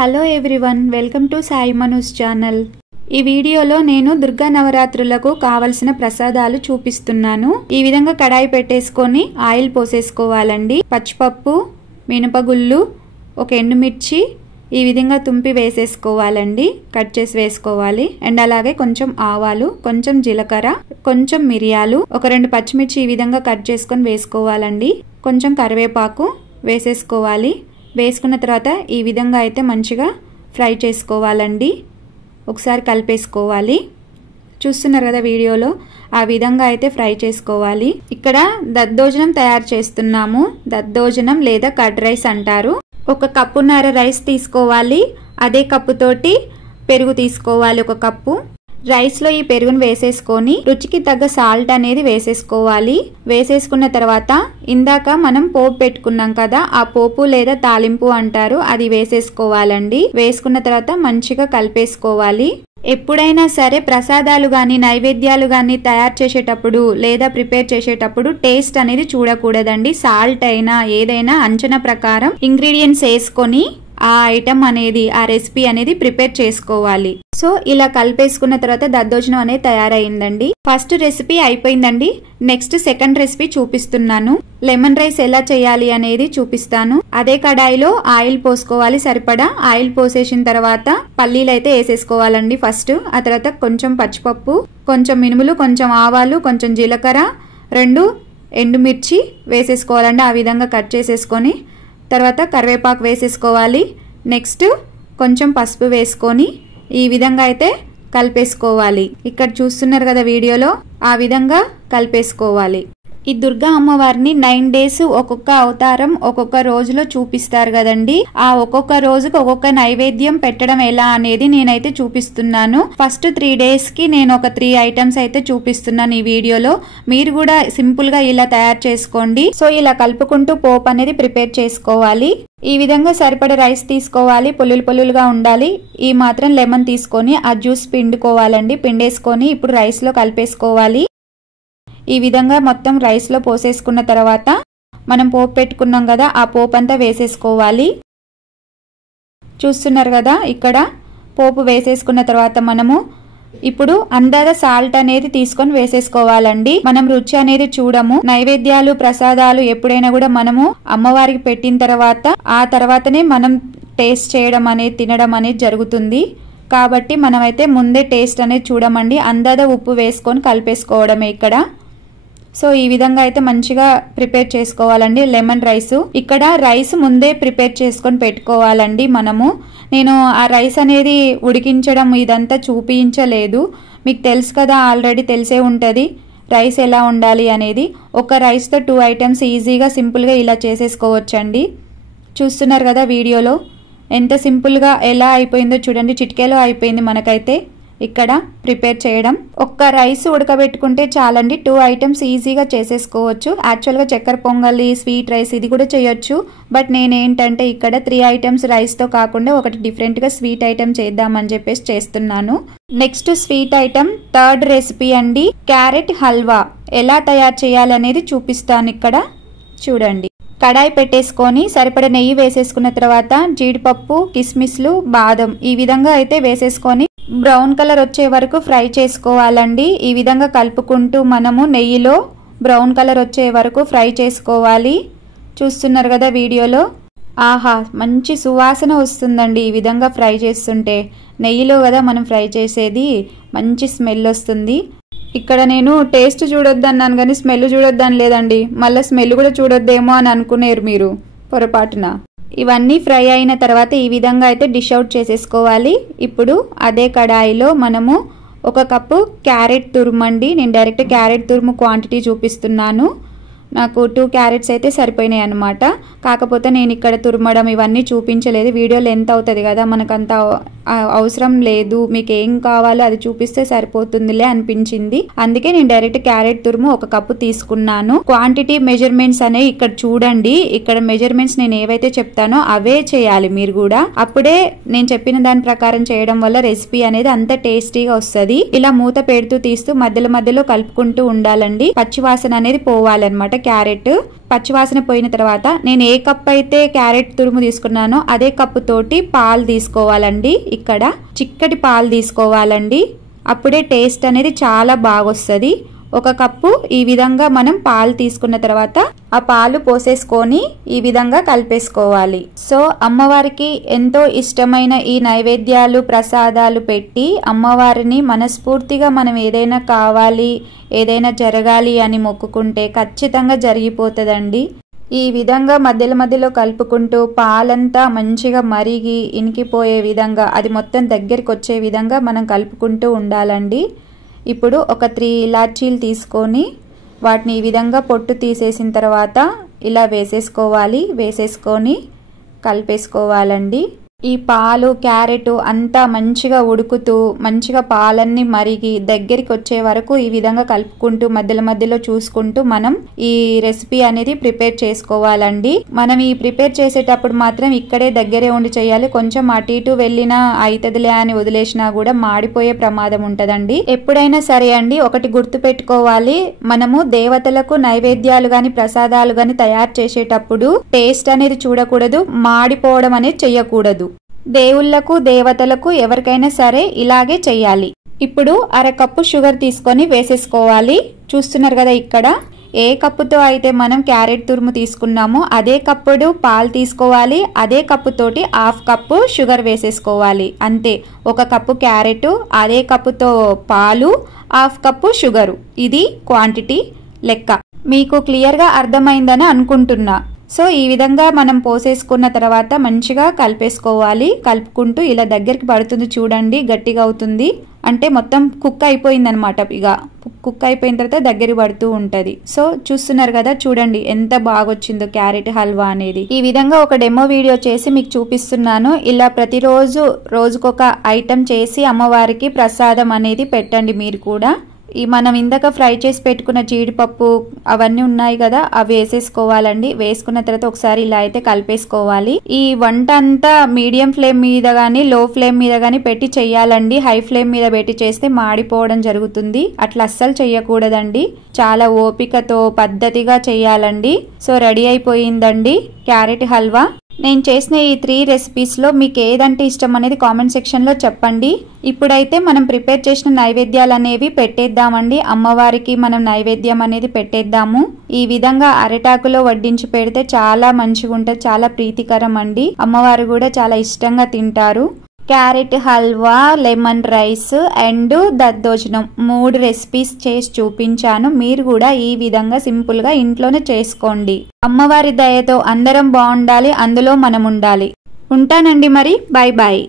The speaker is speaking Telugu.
Hello everyone, welcome to Sai మనూస్ channel. ఈ వీడియోలో నేను దుర్గా నవరాత్రులకు కావలసిన ప్రసాదాలు చూపిస్తున్నాను. ఈ విధంగా కడాయి పెట్టేసుకొని ఆయిల్ పోసేసుకోవాలండి. పచ్చిపప్పు, మినపగుళ్ళు, ఒక ఎండుమిర్చి ఈ విధంగా తుంపి వేసేసుకోవాలండి. కట్ చేసి వేసుకోవాలి. అండ్ అలాగే కొంచెం ఆవాలు, కొంచెం జీలకర్ర, కొంచెం మిరియాలు, ఒక 2 పచ్చిమిర్చి ఈ విధంగా కట్ చేసుకొని వేసుకోవాలండి. కొంచెం కరివేపాకు వేసేసుకోవాలి. వేసుకున్న తర్వాత ఈ విధంగా అయితే మంచిగా ఫ్రై చేసుకోవాలండి. ఒకసారి కలిపేసుకోవాలి. చూస్తున్నారు కదా వీడియోలో, ఆ విధంగా అయితే ఫ్రై చేసుకోవాలి. ఇక్కడ దద్దోజనం తయారు చేస్తున్నాము. దద్దోజనం లేదా కర్డ్ రైస్ అంటారు. 1 కప్పున్నర రైస్ తీసుకోవాలి. అదే కప్పుతోటి పెరుగు తీసుకోవాలి 1 కప్పు. రైస్ లో ఈ పెరుగును వేసేసుకొని రుచికి తగ్గ సాల్ట్ అనేది వేసేసుకోవాలి. వేసేసుకున్న తర్వాత ఇందాక మనం పోపు పెట్టుకున్నాం కదా, ఆ పోపు లేదా తాలింపు అంటారు, అది వేసేసుకోవాలండి. వేసుకున్న తర్వాత మంచిగా కలిపేసుకోవాలి. ఎప్పుడైనా సరే ప్రసాదాలు గాని నైవేద్యాలు గాని తయారు చేసేటప్పుడు లేదా ప్రిపేర్ చేసేటప్పుడు టేస్ట్ అనేది చూడకూడదండి. సాల్ట్ అయినా ఏదైనా అంచనా ప్రకారం ఇంగ్రీడియంట్స్ వేసుకొని ఆ ఐటమ్ అనేది, ఆ రెసిపీ అనేది ప్రిపేర్ చేసుకోవాలి. సో ఇలా కలిపేసుకున్న తర్వాత దద్దోజనం అనేది తయారైందండి. ఫస్ట్ రెసిపీ అయిపోయిందండి. నెక్స్ట్ సెకండ్ రెసిపీ చూపిస్తున్నాను. లెమన్ రైస్ ఎలా చేయాలి అనేది చూపిస్తాను. అదే కడాయిలో ఆయిల్ పోసుకోవాలి సరిపడా. ఆయిల్ పోసేసిన తర్వాత పల్లీలు అయితే వేసేసుకోవాలండి ఫస్ట్. ఆ తర్వాత కొంచెం పచ్చిపప్పు, కొంచెం మినుములు, కొంచెం ఆవాలు, కొంచెం జీలకర్ర, 2 ఎండుమిర్చి వేసేసుకోవాలండి. ఆ విధంగా కట్ చేసేసుకొని తర్వాత కరివేపాకు వేసేసుకోవాలి. నెక్స్ట్ కొంచెం పసుపు వేసుకొని ఈ విధంగా అయితే కలిపేసుకోవాలి. ఇక్కడ చూస్తున్నారు కదా వీడియోలో, ఆ విధంగా కలిపేసుకోవాలి. ఈ దుర్గా అమ్మవారిని 9 డేస్ ఒక్కొక్క అవతారం ఒక్కొక్క రోజులో చూపిస్తారు కదండి. ఆ ఒక్కొక్క రోజుకి ఒక్కొక్క నైవేద్యం పెట్టడం ఎలా అనేది నేనైతే చూపిస్తున్నాను. ఫస్ట్ 3 డేస్ కి నేను ఒక 3 ఐటమ్స్ అయితే చూపిస్తున్నాను ఈ వీడియోలో. మీరు కూడా సింపుల్ గా ఇలా తయారు చేసుకోండి. సో ఇలా కలుపుకుంటూ పోపు అనేది ప్రిపేర్ చేసుకోవాలి. ఈ విధంగా సరిపడ రైస్ తీసుకోవాలి. పొల్లులుగా ఉండాలి. ఈ మాత్రం లెమన్ తీసుకొని ఆ జ్యూస్ పిండుకోవాలండి. పిండేసుకొని ఇప్పుడు రైస్ లో కలిపేసుకోవాలి. ఈ విధంగా మొత్తం రైస్ లో పోసేసుకున్న తర్వాత మనం పోపు పెట్టుకున్నాం కదా, ఆ పోపు అంతా వేసేసుకోవాలి. చూస్తున్నారు కదా, ఇక్కడ పోపు వేసేసుకున్న తర్వాత మనము ఇప్పుడు అందాద సాల్ట్ అనేది తీసుకొని వేసేసుకోవాలండి. మనం రుచి అనేది చూడము. నైవేద్యాలు ప్రసాదాలు ఎప్పుడైనా కూడా మనము అమ్మవారికి పెట్టిన తర్వాత ఆ తర్వాతనే మనం టేస్ట్ చేయడం అనేది, తినడం అనేది జరుగుతుంది. కాబట్టి మనమైతే ముందే టేస్ట్ అనేది చూడమండి. అందాద ఉప్పు వేసుకొని కలిపేసుకోవడమే ఇక్కడ. సో ఈ విధంగా అయితే మంచిగా ప్రిపేర్ చేసుకోవాలండి లెమన్ రైస్. ఇక్కడ రైస్ ముందే ప్రిపేర్ చేసుకొని పెట్టుకోవాలండి మనము. నేను ఆ రైస్ అనేది ఉడికించడం ఇదంతా చూపించలేదు. మీకు తెలుసు కదా, ఆల్రెడీ తెలిసే ఉంటుంది రైస్ ఎలా ఉండాలి అనేది. ఒక రైస్తో 2 ఐటమ్స్ ఈజీగా సింపుల్గా ఇలా చేసేసుకోవచ్చండి. చూస్తున్నారు కదా వీడియోలో ఎంత సింపుల్గా ఎలా అయిపోయిందో చూడండి. చిటికేలో అయిపోయింది మనకైతే ఇక్కడ ప్రిపేర్ చేయడం. ఒక్క రైస్ ఉడకబెట్టుకుంటే చాలండి. 2 ఐటమ్స్ ఈజీగా చేసేసుకోవచ్చు. యాక్చువల్గా చక్కెర పొంగలి, స్వీట్ రైస్ ఇది కూడా చేయొచ్చు. బట్ నేనేంటంటే ఇక్కడ 3 ఐటమ్స్ రైస్తో కాకుండా ఒకటి డిఫరెంట్గా స్వీట్ ఐటమ్ చేద్దామని చెప్పేసి చేస్తున్నాను. Next sweet item third recipe అండి, క్యారెట్ హల్వా. ఎలా తయారు చేయాలనేది చూపిస్తాను ఇక్కడ చూడండి. కడాయి పెట్టేసుకొని సరిపడ నెయ్యి వేసేసుకున్న తర్వాత జీడిపప్పు, కిస్మిస్లు, బాదం ఈ విధంగా అయితే వేసేసుకొని బ్రౌన్ కలర్ వచ్చే వరకు ఫ్రై చేసుకోవాలండి. ఈ విధంగా కలుపుకుంటూ మనము నెయ్యిలో బ్రౌన్ కలర్ వచ్చే వరకు ఫ్రై చేసుకోవాలి. చూస్తున్నారు కదా వీడియోలో. ఆహా, మంచి సువాసన వస్తుందండి ఈ విధంగా ఫ్రై చేస్తుంటే. నెయ్యిలో కదా మనం ఫ్రై చేసేది, మంచి స్మెల్ వస్తుంది. ఇక్కడ నేను టేస్ట్ చూడొద్దన్నాను కానీ స్మెల్ చూడొద్దని లేదండి. మళ్ళీ స్మెల్ కూడా చూడొద్దేమో అని అనుకునేరు మీరు పొరపాటున. ఇవన్నీ ఫ్రై అయిన తర్వాత ఈ విధంగా అయితే డిష్ అవుట్ చేసేసుకోవాలి. ఇప్పుడు అదే కడాయిలో మనము 1 కప్పు క్యారెట్ తురుమండి. నేను డైరెక్ట్ క్యారెట్ తురుము క్వాంటిటీ చూపిస్తున్నాను. నాకు 2 క్యారెట్స్ అయితే సరిపోయినాయి అనమాట. కాకపోతే నేను ఇక్కడ తురుమడం ఇవన్నీ చూపించలేదు. వీడియో లెంత్ అవుతుంది కదా, మనకంతా అవసరం లేదు, మీకు ఏం కావాలో అది చూపిస్తే సరిపోతుందిలే అనిపించింది. అందుకే నేను డైరెక్ట్ క్యారెట్ తురుము 1 కప్పు తీసుకున్నాను. క్వాంటిటీ మెజర్మెంట్స్ అనేవి ఇక్కడ చూడండి. ఇక్కడ మెజర్మెంట్స్ నేను ఏవైతే చెప్తానో అవే చేయాలి మీరు కూడా. అప్పుడే నేను చెప్పిన దాని ప్రకారం చేయడం వల్ల రెసిపీ అనేది అంత టేస్టీగా వస్తుంది. ఇలా మూత పెడుతూ తీస్తూ మధ్యలో మధ్యలో కలుపుకుంటూ ఉండాలండి. పచ్చివాసన అనేది పోవాలన్నమాట. క్యారెట్ పచ్చివాసన పోయిన తర్వాత నేను ఏ కప్ అయితే క్యారెట్ తురుము తీసుకున్నానో అదే కప్పు తోటి పాలు తీసుకోవాలండి. ఇక్కడ చిక్కటి పాలు తీసుకోవాలండి. అప్పుడే టేస్ట్ అనేది చాలా బాగొస్తుంది. 1 కప్పు ఈ విధంగా మనం పాలు తీసుకున్న తర్వాత ఆ పాలు పోసేసుకొని ఈ విధంగా కలిపేసుకోవాలి. సో అమ్మవారికి ఎంతో ఇష్టమైన ఈ నైవేద్యాలు ప్రసాదాలు పెట్టి అమ్మవారిని మనస్ఫూర్తిగా మనం ఏదైనా కావాలి, ఏదైనా జరగాలి అని మొక్కుకుంటే ఖచ్చితంగా జరిగిపోతుందండి. ఈ విధంగా మధ్యలో మధ్యలో కలుపుకుంటూ పాలంతా మంచిగా మరిగి ఇనికిపోయే విధంగా, అది మొత్తం దగ్గరికి వచ్చే విధంగా మనం కలుపుకుంటూ ఉండాలండి. ఇప్పుడు ఒక 3 ఇలాచీలు తీసుకొని వాటిని ఈ విధంగా పొట్టు తీసేసిన తర్వాత ఇలా వేసేసుకొని కలిపేసుకోవాలండి. ఈ పాలు క్యారెట్ అంతా మంచిగా ఉడుకుతూ మంచిగా పాలన్నీ మరిగి దగ్గరికి వచ్చే వరకు ఈ విధంగా కలుపుకుంటూ మధ్యలో మధ్యలో చూసుకుంటూ మనం ఈ రెసిపీ అనేది ప్రిపేర్ చేసుకోవాలండి. మనం ఈ ప్రిపేర్ చేసేటప్పుడు మాత్రం ఇక్కడే దగ్గరే ఉండి చేయాలి. కొంచెం అటు ఇటు వెళ్ళినా అయితదిలే అని వదిలేసినా కూడా మాడిపోయే ప్రమాదం ఉంటదండి. ఎప్పుడైనా సరే అండి, ఒకటి గుర్తు పెట్టుకోవాలి, మనము దేవతలకు నైవేద్యాలు గాని ప్రసాదాలు గాని తయారు చేసేటప్పుడు టేస్ట్ అనేది చూడకూడదు, మాడిపోవడం అనేది చెయ్యకూడదు. దేవుళ్లకు దేవతలకు ఎవరికైనా సరే ఇలాగే చెయ్యాలి. ఇప్పుడు 1/2 కప్పు షుగర్ తీసుకొని వేసేసుకోవాలి. చూస్తున్నారు కదా, ఇక్కడ ఏ కప్పుతో అయితే మనం క్యారెట్ తురుము తీసుకున్నామో అదే కప్పుడు పాలు తీసుకోవాలి. అదే కప్పుతోటి 1/2 కప్పు షుగర్ వేసేసుకోవాలి. అంతే, 1 కప్పు క్యారెట్, అదే కప్పుతో పాలు, 1/2 కప్పు షుగరు. ఇది క్వాంటిటీ లెక్క. మీకు క్లియర్గా అర్థమైందని అనుకుంటున్నా. సో ఈ విధంగా మనం పోసేసుకున్న తర్వాత మంచిగా కలిపేసుకోవాలి. కలుపుకుంటూ ఇలా దగ్గరికి పడుతుంది చూడండి, గట్టిగా అవుతుంది అంటే మొత్తం కుక్ అయిపోయింది అనమాట. ఇక కుక్ అయిపోయిన తర్వాత దగ్గర పడుతూ ఉంటది. సో చూస్తున్నారు కదా, చూడండి ఎంత బాగా వచ్చిందో క్యారెట్ హల్వా అనేది. ఈ విధంగా ఒక డెమో వీడియో చేసి మీకు చూపిస్తున్నాను. ఇలా ప్రతిరోజు రోజుకొక ఐటెం చేసి అమ్మవారికి ప్రసాదం అనేది పెట్టండి మీరు కూడా. ఈ మనం ఇందాక ఫ్రై చేసి పెట్టుకున్న జీడిపప్పు అవన్నీ ఉన్నాయి కదా, అవి వేసేసుకోవాలండి. వేసుకున్న తర్వాత ఒకసారి ఇలా అయితే కలిపేసుకోవాలి. ఈ వంట అంతా మీడియం ఫ్లేమ్ మీద గానీ లో ఫ్లేమ్ మీద గానీ పెట్టి చెయ్యాలండి. హై ఫ్లేమ్ మీద పెట్టి చేస్తే మాడిపోవడం జరుగుతుంది. అట్లా అస్సలు చెయ్యకూడదండి. చాలా ఓపికతో పద్ధతిగా చెయ్యాలండి. సో రెడీ అయిపోయిందండి క్యారెట్ హల్వా. నేను చేసిన ఈ 3 రెసిపీస్ లో మీకు ఏదంటే ఇష్టం అనేది కామెంట్ సెక్షన్ లో చెప్పండి. ఇప్పుడైతే మనం ప్రిపేర్ చేసిన నైవేద్యాలు అనేవి పెట్టేద్దామండి. అమ్మవారికి మనం నైవేద్యం అనేది పెట్టేద్దాము. ఈ విధంగా అరటాకులో వడ్డించి పెడితే చాలా మంచిగా ఉంటుంది, చాలా ప్రీతికరం అండి. అమ్మవారు కూడా చాలా ఇష్టంగా తింటారు. Carrot halwa, lemon rice and దద్దోజనం 3 రెసిపీస్ చేసి చూపించాను. మీరు కూడా ఈ విధంగా సింపుల్ గా ఇంట్లోనే చేసుకోండి. అమ్మవారి దయతో అందరం బాగుండాలి, అందులో మనం ఉండాలి. ఉంటానండి మరి, బాయ్ బాయ్.